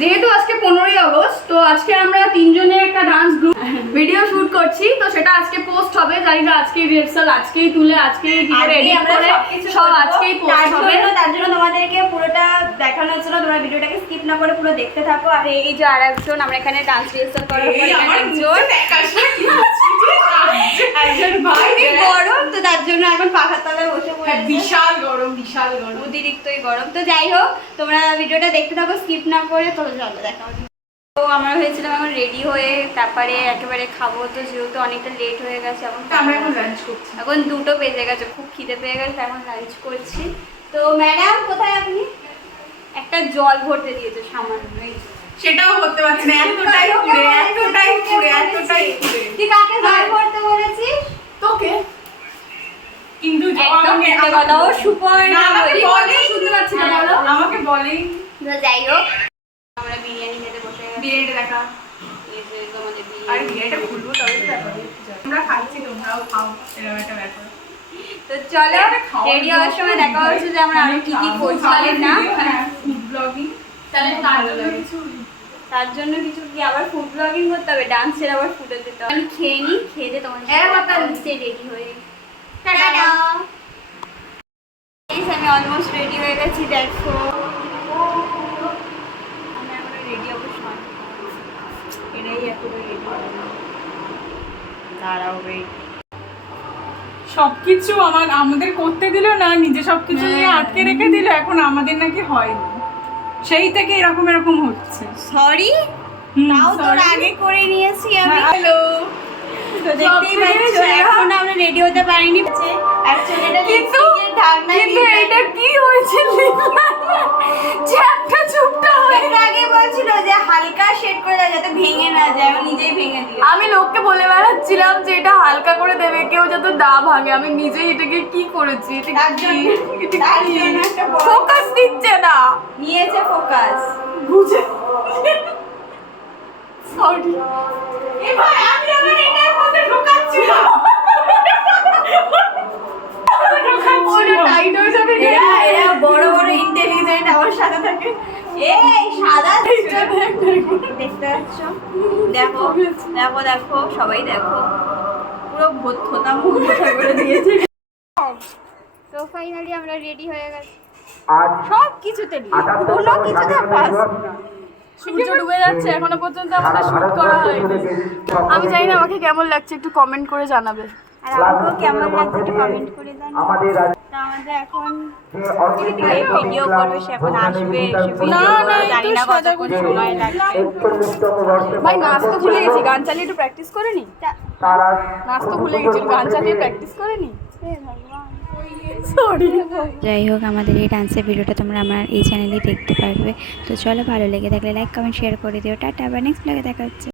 যেহেতু আজকে 15ই আগস্ট, তো আজকে আমরা তিনজনে একটা ডান্স গ্রুপ ভিডিও শুট করছি, তো সেটা আজকে পোস্ট হবে। জানি না আজকেই রিহার্সাল, আজকেই তুলে, আজকেই কি করে এডিট করে সব আজকেই পোস্ট হবে। তার জন্য তোমাদেরকে পুরোটা দেখানোর জন্য তোমরা ভিডিওটাকে স্কিপ না করে পুরো দেখতে থাকো। আর এই যে আরেকজন, আমরা এখানে ডান্স রিহার্সাল করার পর একজন ভাই গরম, তো তার জন্য এখন পাখার তলায় বসে পড়ে। বিশাল গরম, বিশাল গরম, অতিরিক্তই গরম। তো যাই হোক, তোমরা ভিডিওটা দেখতে থাকো স্কিপ না করে। তো চলো দেখা হবে। তো আমরা হয়েছিলাম এখন রেডি হয়ে, তারপরে একেবারে খাবো। তো যেহেতু অনেকটা লেট হয়ে গেছে, আমরা এখন লাঞ্চ করছি। এখন 2টো বেজে গেছে, খুব খিদে পেয়ে গেছে, এখন লাঞ্চ করছি। তো ম্যাডাম কোথায় আপনি? একটা জল ভরতে দিয়েছে সামান্য, সেটাও করতে পারছি না, এতটাই পুড়ে, এতটাই পুড়ে, এতটাই পুড়ে। তুই কাকে জল ভরতে বলেছিস? তোকে। কিন্তু একদম মিথ্যে কথা, ও সুপার না, আমাকে বলেই শুনতে পাচ্ছি না, বলো আমাকে বলেই। তো যাই হোক, আমরা বিরিয়ানি খেতে বসে গেছি। বিরিয়ানিটা দেখা। এই যে তোমাদের আর বিরিয়ানি। বিরিয়ানিটা খুলবো তবে তো ব্যাপার। আমরা খাচ্ছি, তোমরাও খাও, এরকম একটা ব্যাপার। তো চলো, রেডি হওয়ার সময় দেখা হচ্ছে যে আমরা আরো কি কি করছিলাম না। ফুড ব্লগিং, তাহলে তার জন্য কিছু, তার জন্য কিছু কি আবার ফুড ব্লগিং করতে হবে, ডান্সের আবার ফুটে দিতে হবে। আমি খেয়ে নিই, খেয়ে দিয়ে তোমার সাথে রেডি হয়ে টাটা। আমি অলমোস্ট রেডি হয়ে গেছি, দেখো আমি এখন রেডি অবশ্যই এটাই এতটা রেডি দাঁড়াও ওয়েট। সবকিছু আমাদের করতে দিল না, নিজে সবকিছু নিয়ে আটকে রেখে দিল। এখন আমাদের নাকি হয়নি, সেই থেকে এরকম এরকম হচ্ছে। সরি, তাও তোর আগে করে নিয়েছি আমি। হ্যালো, তো দেখতেই পাচ্ছো এখন আমরা রেডি হতে পারিনি। অ্যাকচুয়ালি এটা লিপস্টিকের ঢাকনা। কিন্তু এটা কি হয়েছে? চ্যাপটা চুপটা হয়ে একটু আগে বলছিল যে হালকা শেড করে দাও যাতে ভেঙে না যায়, আমি নিজেই ভেঙে দিই। আমি লোককে বলে বেড়াচ্ছিলাম যে এটা হালকা করে দেবে, কেউ যাতে না ভাঙে। আমি নিজেই এটাকে কি করেছি, ফোকাস দিচ্ছে না, নিয়েছে ফোকাস বুঝে। সরি এ ভাই, আমি আমার এটার মধ্যে ঢোকাচ্ছিলাম। টাইট হয়ে যাবে। এরা বড় বড় ইন্টেলিজেন্ট আমার সাথে থাকে। এই সাদা দেখতে পাচ্ছ? দেখো দেখো দেখো, সবাই দেখো, পুরো থোতা মুখ ভোতা করে দিয়েছে। তো ফাইনালি আমরা রেডি হয়ে গেছি সব কিছুতে, কোনো কিছুতে ফার্স্ট। সূর্য ডুবে যাচ্ছে, এখনো পর্যন্ত আমাদের শুট করা হয়নি। আমি জানি না আমাকে কেমন লাগছে, একটু কমেন্ট করে জানাবে। আর আমাকেও কেমন লাগছে একটু কমেন্ট করে জানাও। তো আমাদের এখন ভিডিও করবে, সে এখন আসবে, জানি না কতক্ষণ সময় লাগবে। ভাই নাচ তো ভুলে গেছি, গান চালিয়ে একটু প্র্যাকটিস করে নি। নাচ তো ভুলে গেছি, গান চালিয়ে প্র্যাকটিস করে নি। সরি। যাই হোক, আমাদের এই ডান্সের ভিডিওটা তোমরা আমার এই চ্যানেলেই দেখতে পারবে। তো চলো, ভালো লেগে থাকলে লাইক কমেন্ট শেয়ার করে দিও। টাটা, আবার নেক্সট ব্লগে দেখা হচ্ছে।